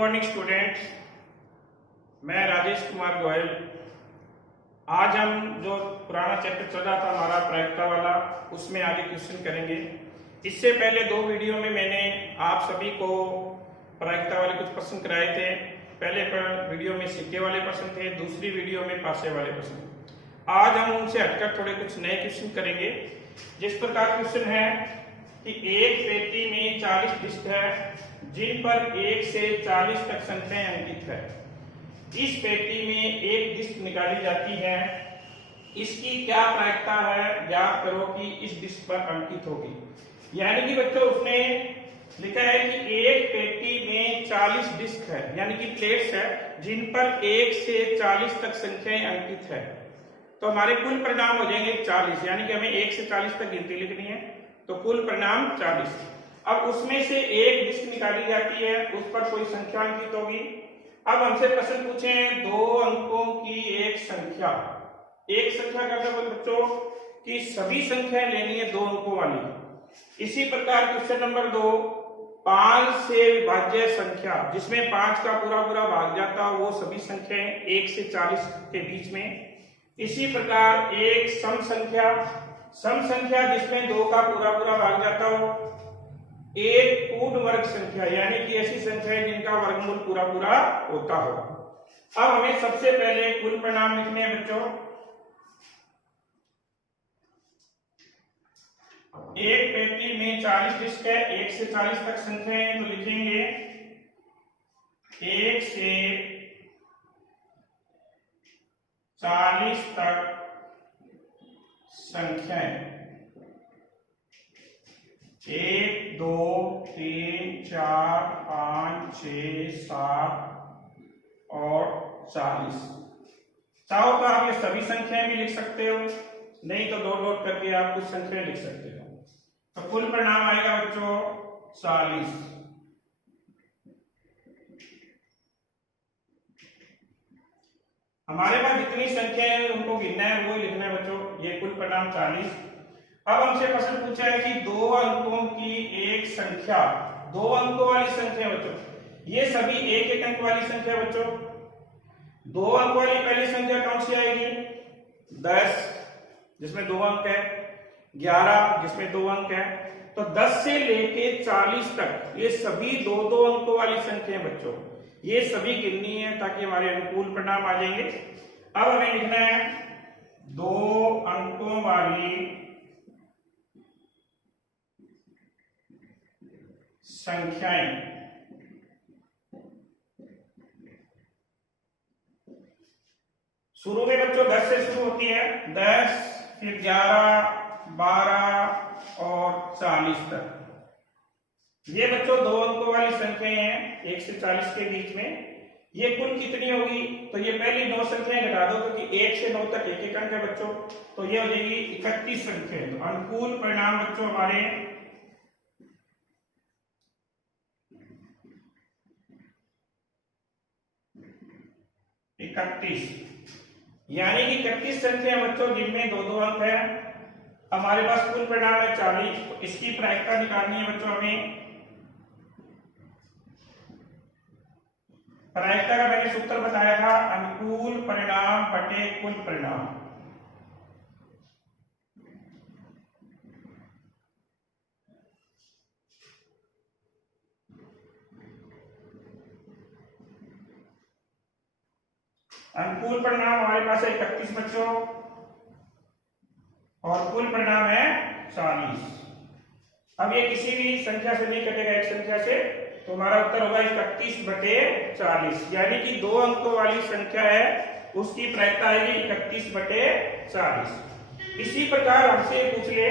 Morning students, मैं राजेश कुमार गोयल। आज हम जो पुराना चैप्टर चल रहा था हमारा प्रायिकता वाला, उसमें आगे क्वेश्चन करेंगे। इससे पहले दो वीडियो में मैंने आप सभी को प्रायिकता वाले कुछ प्रश्न कराए थे। पहले वीडियो में सिक्के वाले प्रश्न थे, दूसरी वीडियो में पासे वाले प्रश्न। आज हम उनसे हटकर थोड़े कुछ नए क्वेश्चन करेंगे। जिस प्रकार क्वेश्चन है कि एक पेटी में 40 डिस्क है जिन पर 1 से 40 तक संख्याएं अंकित है। इस पेटी में एक डिस्क निकाली जाती है, इसकी क्या प्रायिकता है, ज्ञात करो कि इस डिस्क पर अंकित होगी। यानी कि बच्चों उसने लिखा है कि एक पेटी में 40 डिस्क है, यानी कि प्लेट्स है जिन पर 1 से 40 तक संख्याएं अंकित है। तो हमारे कुल परिणाम हो जाएंगे 40, यानी कि हमें 1 से 40 तक गिनती लिखनी है, तो कुल परिणाम 40। अब उसमें से एक डिस्क निकाली जाती है, उस पर कोई संख्या अंकित होगी। अब हमसे प्रश्न पूछे हैं दो अंकों की एक संख्या। एक संख्या का मतलब बच्चों कि सभी संख्याएं लेनी है दो अंकों वाली। इसी प्रकार क्वेश्चन नंबर 2, 5 से विभाज्य संख्या जिसमें 5 का पूरा पूरा भाग जाता हो, वो सभी संख्याएं 1 से 40 के बीच में। इसी प्रकार एक सम संख्या जिसमें 2 का पूरा पूरा भाग जाता हो। एक पूर्ण वर्ग संख्या यानी कि ऐसी संख्या है जिनका वर्गमूल पूरा पूरा होता हो। अब हमें सबसे पहले कुल परिणाम लिखने हैं बच्चों। एक पेटी में 40 डिस्क है, 1 से 40 तक संख्याएं हैं, तो लिखेंगे 1 से 40 तक संख्याएं 1 2 3 4 5 6 7 और 40। चाहो तो आप ये सभी संख्याएं भी लिख सकते हो, नहीं तो डॉट डॉट करके आप कुछ संख्याएं लिख सकते हो। तो कुल परिणाम आएगा बच्चों 40। हमारे पास जितनी संख्याएं हैं उनको गिनना है, वो लिखना है बच्चों। ये कुल परिणाम 40। अब हमसे प्रश्न पूछा है कि दो अंकों की एक संख्या, दो अंकों वाली संख्या बच्चों, ये सभी एक एक अंक वाली संख्या बच्चों। दो अंक वाली पहली संख्या कौन सी आएगी? 10 जिसमें 2 अंक है, 11 जिसमें 2 अंक है। तो 10 से लेके 40 तक ये सभी दो दो अंकों वाली संख्या है बच्चों। ये सभी गिननी है ताकि हमारे अनुकूल परिणाम आ जाएंगे। अब हमें लिखना है दो अंकों वाली संख्याएं। शुरू में बच्चों 10 से शुरू होती है, 10 फिर 11 12 और 40 तक। ये बच्चों दो अंकों वाली संख्याएं हैं 1 से 40 के बीच में। ये कुल कितनी होगी? तो ये पहली 9 संख्याएं घटा दो क्योंकि 1 से 9 तक एक एक अंक है बच्चों, तो ये हो जाएगी 31 संख्याएं। तो अनुकूल परिणाम बच्चों हमारे 31, यानी कि 31 संख्या बच्चों जिनमें दो दो अंक है। हमारे पास कुल परिणाम है 40। तो इसकी प्रायिकता निकालनी है बच्चों हमें। प्रायिकता का मैंने सूत्र बताया था, अनुकूल परिणाम बटे कुल परिणाम। अनुकूल परिणाम हमारे पास है 31 बच्चों और कुल परिणाम है 40। अब ये किसी भी संख्या से नहीं कटेगा, एक संख्या से, तो हमारा उत्तर होगा 31 बटे 40। यानी कि दो अंकों वाली संख्या है उसकी प्रायिकता आएगी 31 बटे 40। इसी प्रकार हमसे पूछ ले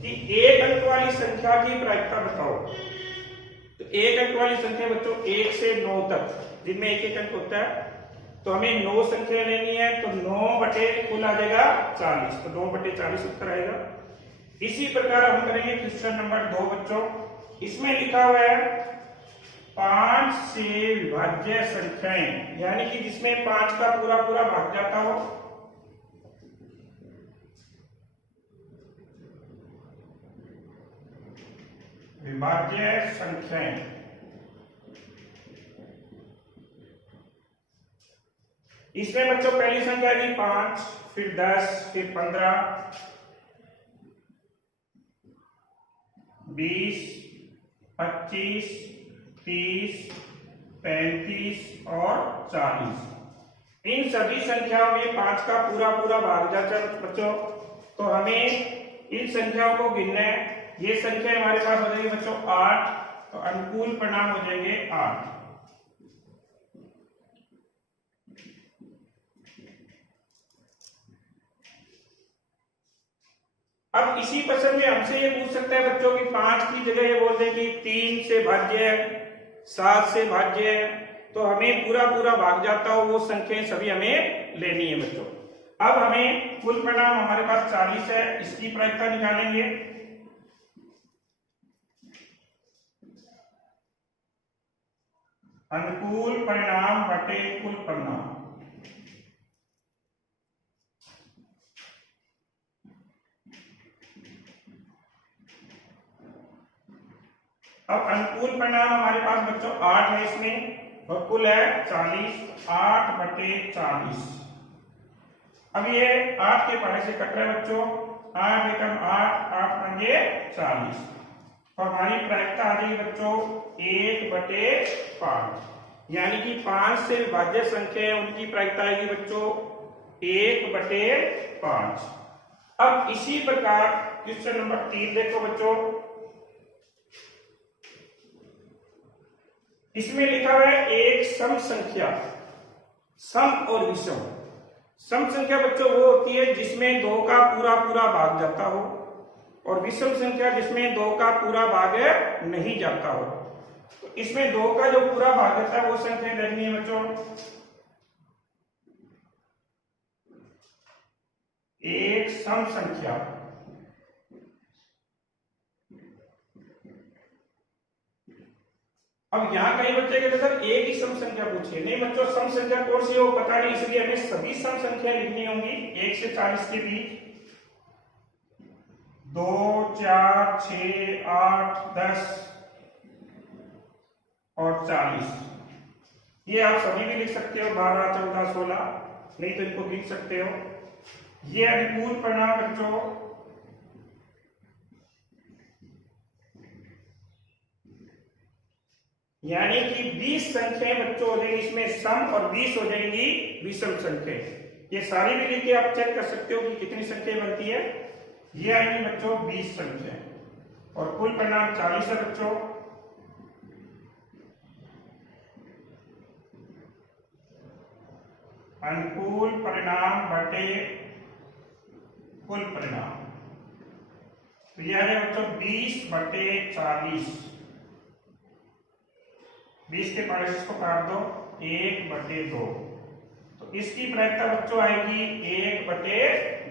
कि एक अंक वाली संख्या की प्रायिकता बताओ। तो एक अंक वाली संख्या बच्चों 1 से 9 तक जिनमें एक एक अंक होता है, तो हमें 9 संख्या लेनी है, तो 9 बटे कुल आ जाएगा 40, तो 9 बटे 40 उत्तर आएगा। इसी प्रकार हम करेंगे क्वेश्चन नंबर 2 बच्चों। इसमें लिखा हुआ है 5 से विभाज्य संख्याएं, यानी कि जिसमें 5 का पूरा पूरा भाग जाता हो। विभाज्य संख्याएं इसमें बच्चों पहली संख्या आएगी 5, फिर 10, फिर 15, 20, 25, 30, 35 और 40। इन सभी संख्याओं में 5 का पूरा पूरा भाग जाता है बच्चों। तो हमें इन संख्याओं को गिनना है। ये संख्या हमारे पास हो जाएगी बच्चों 8, तो अनुकूल परिणाम हो जाएंगे 8। अब इसी प्रश्न में हमसे ये पूछ सकता है बच्चों कि 5 की जगह ये बोल दे कि 3 से भाज्य है, 7 से भाज्य है, तो हमें पूरा पूरा भाग जाता हो वो संख्याएं सभी हमें लेनी है बच्चों। अब हमें कुल परिणाम हमारे पास 40 है, इसकी प्रायिकता निकालेंगे। अनुकूल परिणाम बटे कुल परिणाम। अब अनुकूल परिणाम हमारे पास बच्चों 8 है इसमें, और कुल है 40, 8 बटे 40। अब ये 8 के पढ़े से कट रहा है बच्चों, 8 एकम 8, 8 पंजे 40, और हमारी प्रायिकता आ जाएगी बच्चों 1 बटे 5। यानी कि 5 से विभाज्य संख्या है उनकी प्रायिकता आएगी बच्चों 1 बटे 5। अब इसी प्रकार क्वेश्चन नंबर 3 देखो बच्चों, इसमें लिखा हुआ है एक सम संख्या, सम और विषम। सम संख्या बच्चों वो होती है जिसमें 2 का पूरा पूरा भाग जाता हो, और विषम संख्या जिसमें 2 का पूरा भाग नहीं जाता हो। तो इसमें 2 का जो पूरा भाग जाता है वो संख्या देखनी है बच्चों। एक सम संख्या, अब यहां कई बच्चे कहते सर एक ही सम संख्या पूछिए। नहीं बच्चों, सम संख्या कौन सी है वो पता नहीं, इसलिए हमें सभी सम संख्या लिखनी होंगी 1 से 40 के बीच। 2, 4, 6, 8, 10 और 40। ये आप सभी भी लिख सकते हो, 12, 14, 16, नहीं तो इनको गिन सकते हो। ये अनुकूल परिणाम बच्चों यानी कि 20 संख्याएं बच्चों हो जाएंगी इसमें सम, और 20 हो जाएंगी विषम संख्याएं। ये सारी भी लिख के आप चेक कर सकते हो कि कितनी संख्याएं बनती है। ये आएंगी बच्चों 20 संख्याएं, और कुल परिणाम 40 है बच्चों। अनुकूल परिणाम बटे कुल परिणाम, तो यह है बच्चों 20 बटे 40। 20 के पास इसको काट दो, 1 बटे 2, तो इसकी प्रायिकता बच्चों आएगी 1 बटे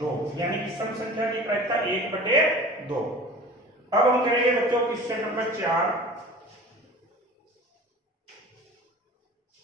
2, यानी कि सम संख्या की प्रायिकता 1 बटे 2। अब हम करेंगे बच्चों क्वेश्चन नंबर 4।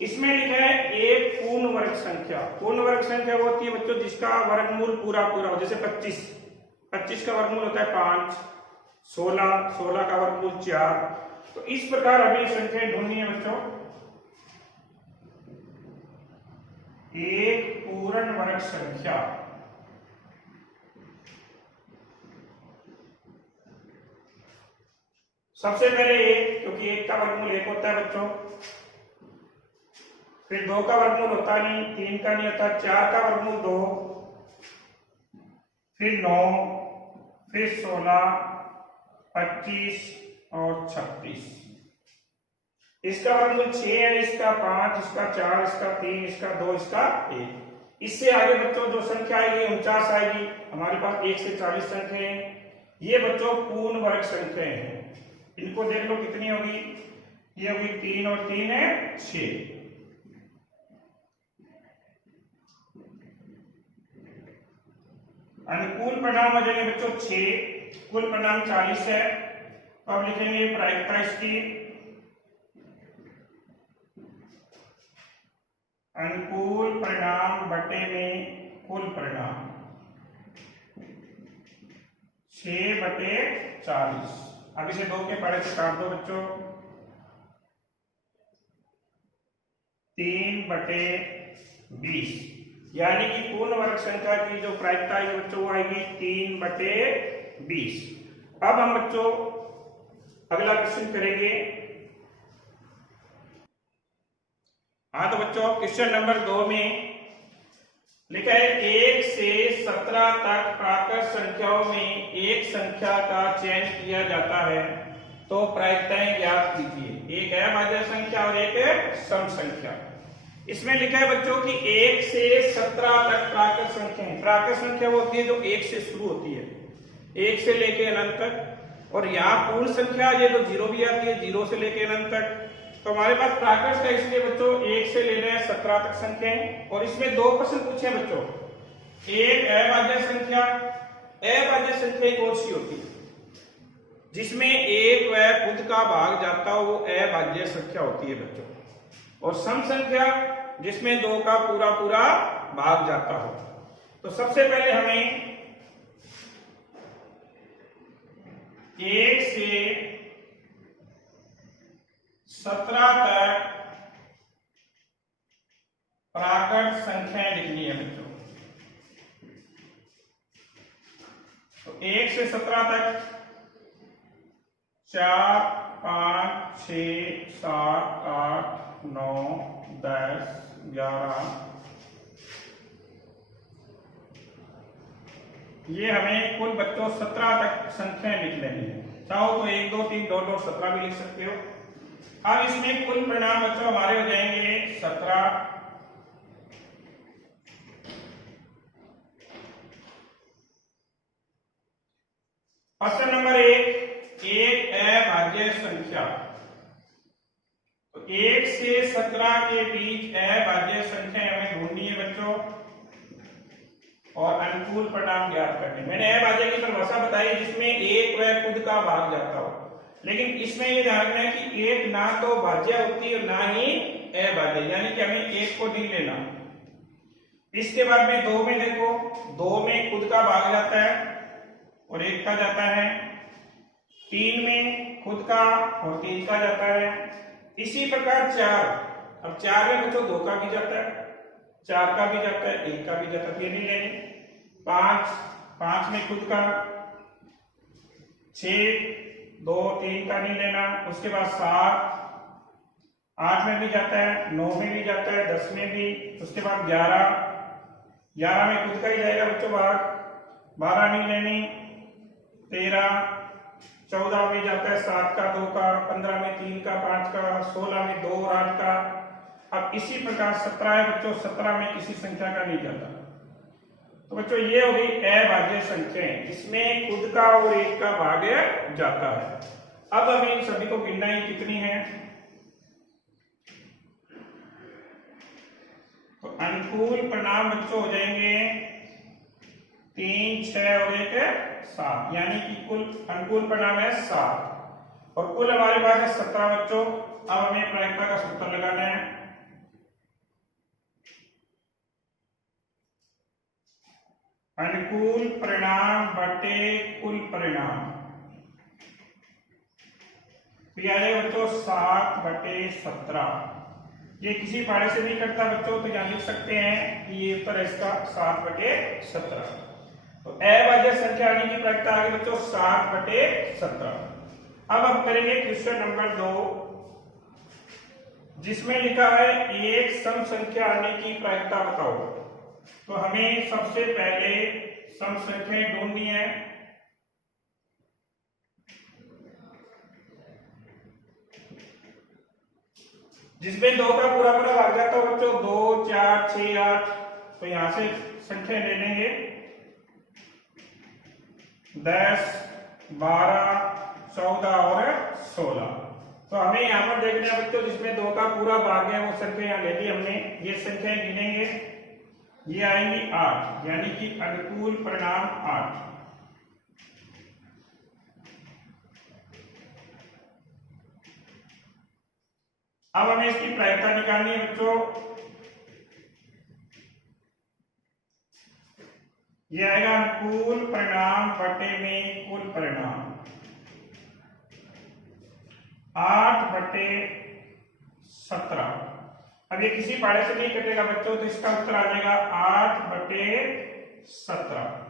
इसमें लिखा है एक पूर्ण वर्ग संख्या। पूर्ण वर्ग संख्या वो होती है बच्चों जिसका वर्गमूल पूरा पूरा हो, जैसे 25, 25 का वर्गमूल होता है 5, 16, 16 का वर्गमूल 4। तो इस प्रकार हमें संख्या ढूंढनी है बच्चों। एक पूर्ण वर्ग संख्या, सबसे पहले 1, क्योंकि 1 का वर्गमूल 1 होता है बच्चों। फिर 2 का वर्गमूल होता नहीं, 3 का नहीं होता, 4 का वर्गमूल 2, फिर 9, फिर 16, 25 और 36। इसका वर्गमूल 6 है, इसका 5, इसका 4, इसका 3, इसका 2, इसका 1। इससे आगे बच्चों जो संख्या आएगी 49 आएगी। हमारे पास 1 से 40 संख्या है। ये बच्चों पूर्ण वर्ग संख्या है। इनको देख लो कितनी होगी, ये होगी 3 और 3 है 6। अनुकूल परिणाम हो जाएंगे बच्चों 6, कुल परिणाम 40 है। तो अब लिखेंगे प्रायिकता इसकी, अनुकूल परिणाम बटे में कुल परिणाम 6 बटे 40। अब इसे 2 के पढ़े से काट दो बच्चों, 3 बटे 20, यानी कि पूर्ण वर्ग संख्या की जो प्रायिकता है बच्चों वो आएगी 3/20। अब हम बच्चों अगला क्वेश्चन करेंगे। हाँ तो बच्चों क्वेश्चन नंबर 2 में लिखा है 1 से 17 तक प्राकृत संख्याओं में एक संख्या का चयन किया जाता है तो प्रायिकताएं ज्ञात कीजिए। एक अभाज्य संख्या और एक सम संख्या। इसमें लिखा है बच्चों कि 1 से 17 तक प्राकृत संख्या है। प्राकृत संख्या वो होती है जो 1 से शुरू होती है, 1 से लेके अनंत तक। और यहाँ पूर्ण संख्या ये जो 0 भी आती है, 0 से लेके अनंत तक। तो हमारे पास प्राकृत है, इसलिए बच्चों 1 से ले रहे हैं 17 तक संख्याएं। और इसमें 2 प्रश्न पूछे बच्चों। एक अभाज्य संख्या, अभाज्य संख्या कौन सी होती है जिसमें एक व खुद का भाग जाता हो, वो अभाज्य संख्या होती है बच्चों। और सम संख्या जिसमें 2 का पूरा पूरा भाग जाता हो। तो सबसे पहले हमें 1 से 17 तक प्राकृत संख्याएं लिखनी है बच्चों। तो 1 से 17 तक 4, 5, 6, 7, 8, 9, 10, 11, ये हमें कुल बच्चों 17 तक संख्याएं लिख लेनी है। चाहो तो 1, 2, 3, 2, 2, 17 भी लिख सकते हो। अब इसमें कुल परिणाम बच्चों हमारे हो जाएंगे 17। प्रश्न नंबर 1, एक अभाज्य संख्या। तो 1 से 17 के बीच अभाज्य संख्या हमें ढूंढनी है बच्चों और अनुकूल परिणाम ज्ञात करने। मैंने अभाज्य की परिभाषा बताई जिसमें एक व खुद का भाग जाता हो, लेकिन इसमें ये ध्यान रखना है कि एक ना तो भाज्य होती है ना ही अभाज्य, यानी कि हमें एक को नहीं लेना। इसके बाद में 2 में देखो, 2 में खुद का भाग जाता है और 1 का जाता है। 3 में खुद का और 3 का जाता है। इसी प्रकार 4, अब 4 में बच्चों 2 का भी जाता है, 4 का भी जाता है, 1 का भी जाता है, ये नहीं लेने। 5 में खुद का, 6, 2, 3 का नहीं लेना। उसके बाद 7, 8 में भी जाता है, 9 में भी जाता है, 10 में भी। उसके बाद 11 में खुद का ही जाएगा बच्चों भाग, 12 नहीं लेनी। 13, 14 में जाता है 7 का, 2 का, 15 में 3 का, 5 का, 16 में 2 और 8 का। अब इसी प्रकार 17 है बच्चों, 17 में किसी संख्या का नहीं जाता। तो बच्चों ये हो गई अभाज्य संख्याएं जिसमें खुद का और 1 का भाग जाता है। अब हमें इन सभी को गिनना ही कितनी है। तो अनुकूल परिणाम बच्चों हो जाएंगे 3, 6 और 1 7, यानी कि कुल अनुकूल परिणाम है 7 और कुल हमारे पास है 17 बच्चों। अब हमें प्रायिकता का सूत्र लगाना है। अनुकूल परिणाम बटे कुल परिणाम, तो आ जाएगा बच्चों 7/17। ये किसी पारे से नहीं कटता बच्चों, तो यहां लिख सकते हैं कि ये उत्तर है इसका 7/17। तो अभाज्य संख्या आने की प्रायिकता आ गई बच्चों 7/17। अब हम करेंगे क्वेश्चन नंबर 2 जिसमें लिखा है एक सम संख्या आने की प्रायिकता बताओ। तो हमें सबसे पहले सम संख्या ढूंढनी है। जिसमें 2 का पूरा पूरा भाग जाता हो बच्चों, 2, 4, 6, 8। तो यहां से संख्या ले लेंगे 10, 12, 14 और 16। तो हमें यहाँ पर देखना है बच्चों जिसमें 2 का पूरा भाग है वो संख्या यहाँ ले ली हमने। ये संख्याएं गिनेंगे, ये आएंगी 8, यानी कि अनुकूल परिणाम 8। अब हमें इसकी प्रायिकता निकालनी है बच्चों। ये आएगा अनुकूल परिणाम बटे में कुल परिणाम 8/17। अब ये किसी पाड़े से नहीं कटेगा बच्चों, तो इसका उत्तर आ जाएगा 8/17।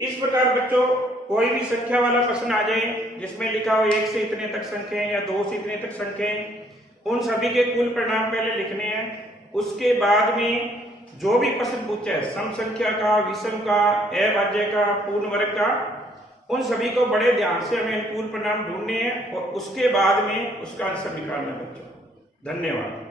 इस प्रकार बच्चों कोई भी संख्या वाला प्रश्न आ जाए जिसमें लिखा हो 1 से इतने तक संख्याएं या 2 से इतने तक संख्याएं, उन सभी के कुल परिणाम पहले लिखने हैं। उसके बाद में जो भी प्रश्न पूछा है, सम संख्या का, विषम का, अभाज्य का, पूर्ण वर्ग का, उन सभी को बड़े ध्यान से हमें कुल परिणाम ढूंढने हैं और उसके बाद में उसका आंसर निकालना है बच्चों। धन्यवाद।